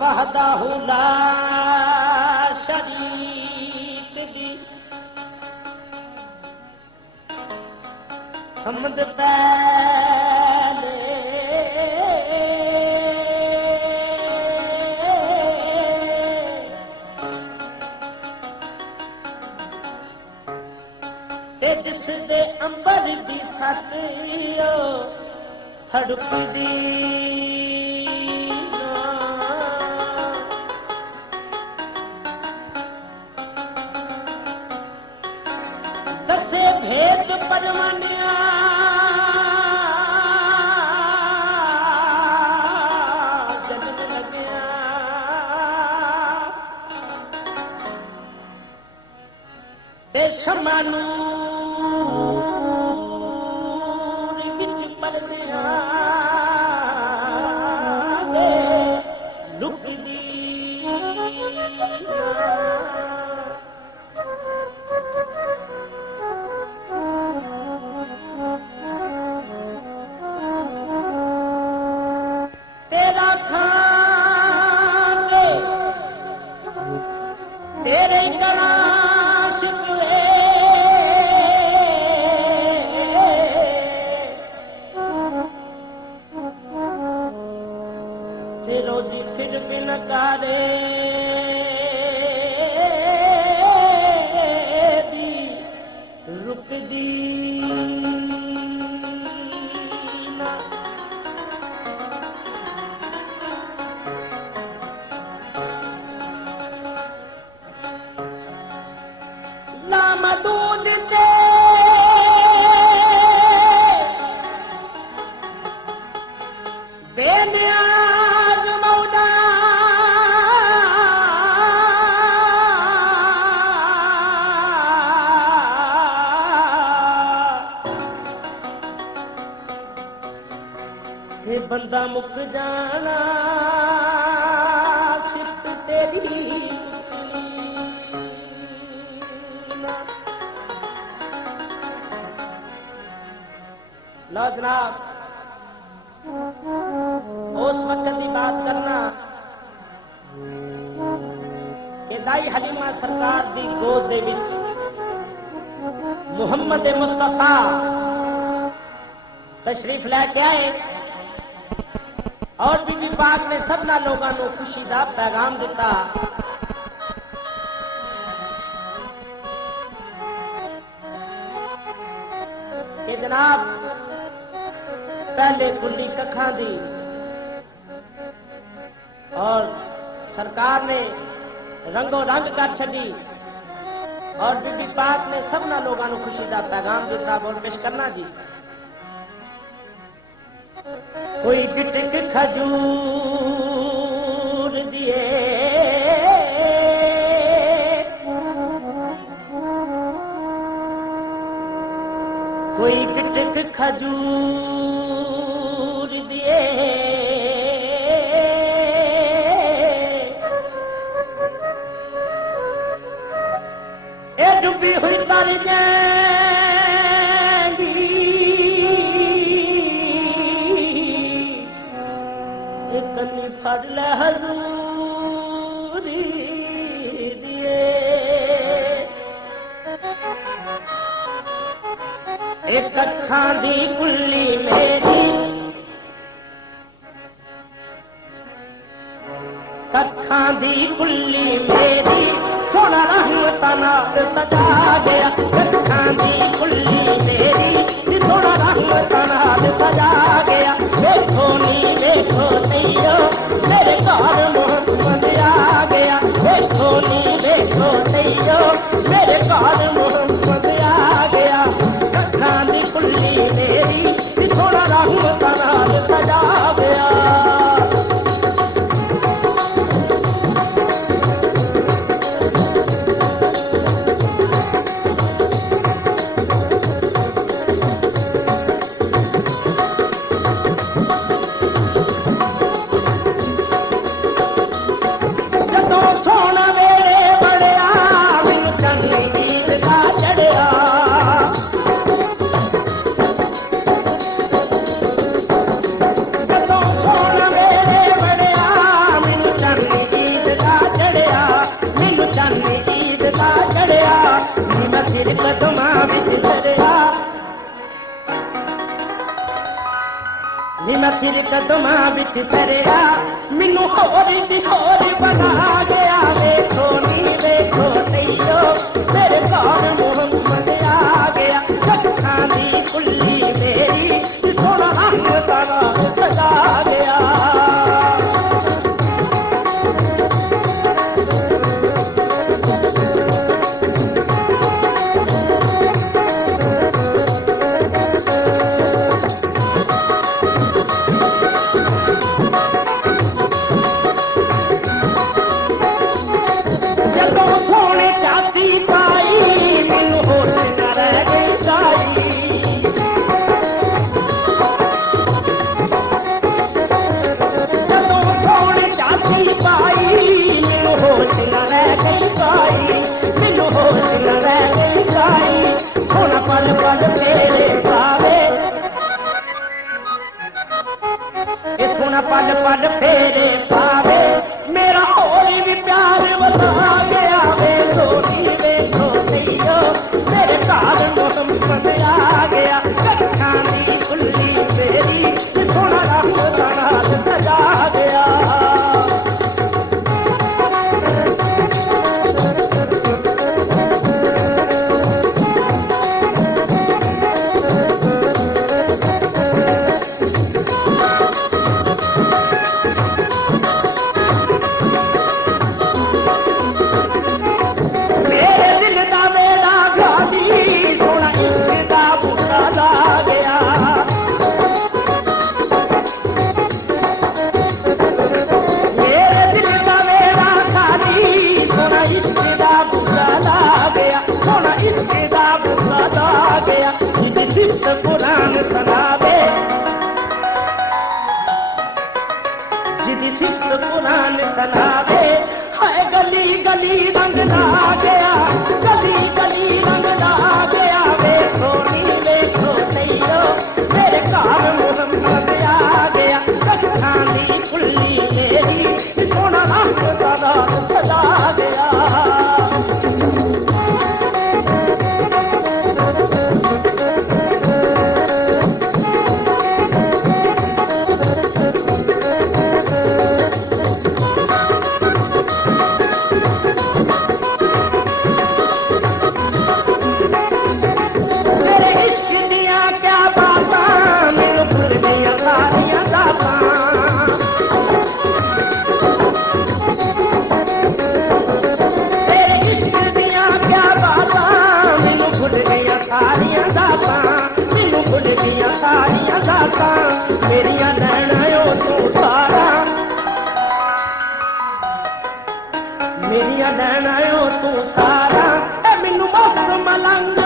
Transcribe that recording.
वहदाहु ला शरीक दी हमद पहले ते जिस दे अंबर दी सट थड़कदी दसे भेद परवानिया जगन लग्या ते शमानू तेरा खाने तेरे गला शिकवे ते रोजी फिर भी न करे दी रुकदी दूध दे बेनियाज मौला के बंदा मुक जाना सिर्फ तेरी लो जनाब उस वक्त की बात करना कि दाई हलीमा सरकार की गोद दे विच मुहम्मद मुस्तफा तशरीफ लैके आए और बीबी पाक ने सबना लोगों को खुशी का पैगाम दिता। कि जनाब पहले खुली कखा दी और सरकार ने रंगो रंग कर छड़ी और बीबी पाक ने सबना लोगों को खुशी का पैगाम दिता। बोल पेश करना जी। कोई गिटक खजूर दिए कोई गिटक खजूर दिए ए डूबी हुई तर जाएगी कली फड़ ले हजूरी दिए एक अखां दी कुल्ली मेरी कखां दी कुल्ली मेरी सोना रहमतां नाल सजा गया। कखां दी कुल्ली मेरी सोना रहमतां नाल सजा गया। देखो नी देखो सैयो मेरे घर मोहम्मद आ गया। देखो नी देखो सैयो मेरे घर मोहम्मद आ गया। कखां दी कुल्ली मेरी सोना रहमतां नाल सजा गया। सिर कदमां विच धरिया मैनू होर दी होर बना गया देखो नी देखो सईयो मेरे घर मोहम्मद आ गया अखां दी खुली मेरी सोना रंग तारा सजा गया पल पल फेरे पावे मेरा होर भी प्यार बता गया देखो नी देखो सईयो मेरे घर मोहम्मद आ गया अखां दी खुली मेरी सोना रंग तारा सजा गया कुरान सुनावे जिदी सिफ्त कुरान सुनावे हाय गली गली रंग ला गया गली गली रंग ला गया देखो नी देखो सईयो मेरे घर मोहम्मद आ गया अखां दी खुली मेरी सोना रंग तारा सजा गया मेरिया नैनायो तू सारा मेरिया नैनायो तू सारा मैनू मस्त मलंग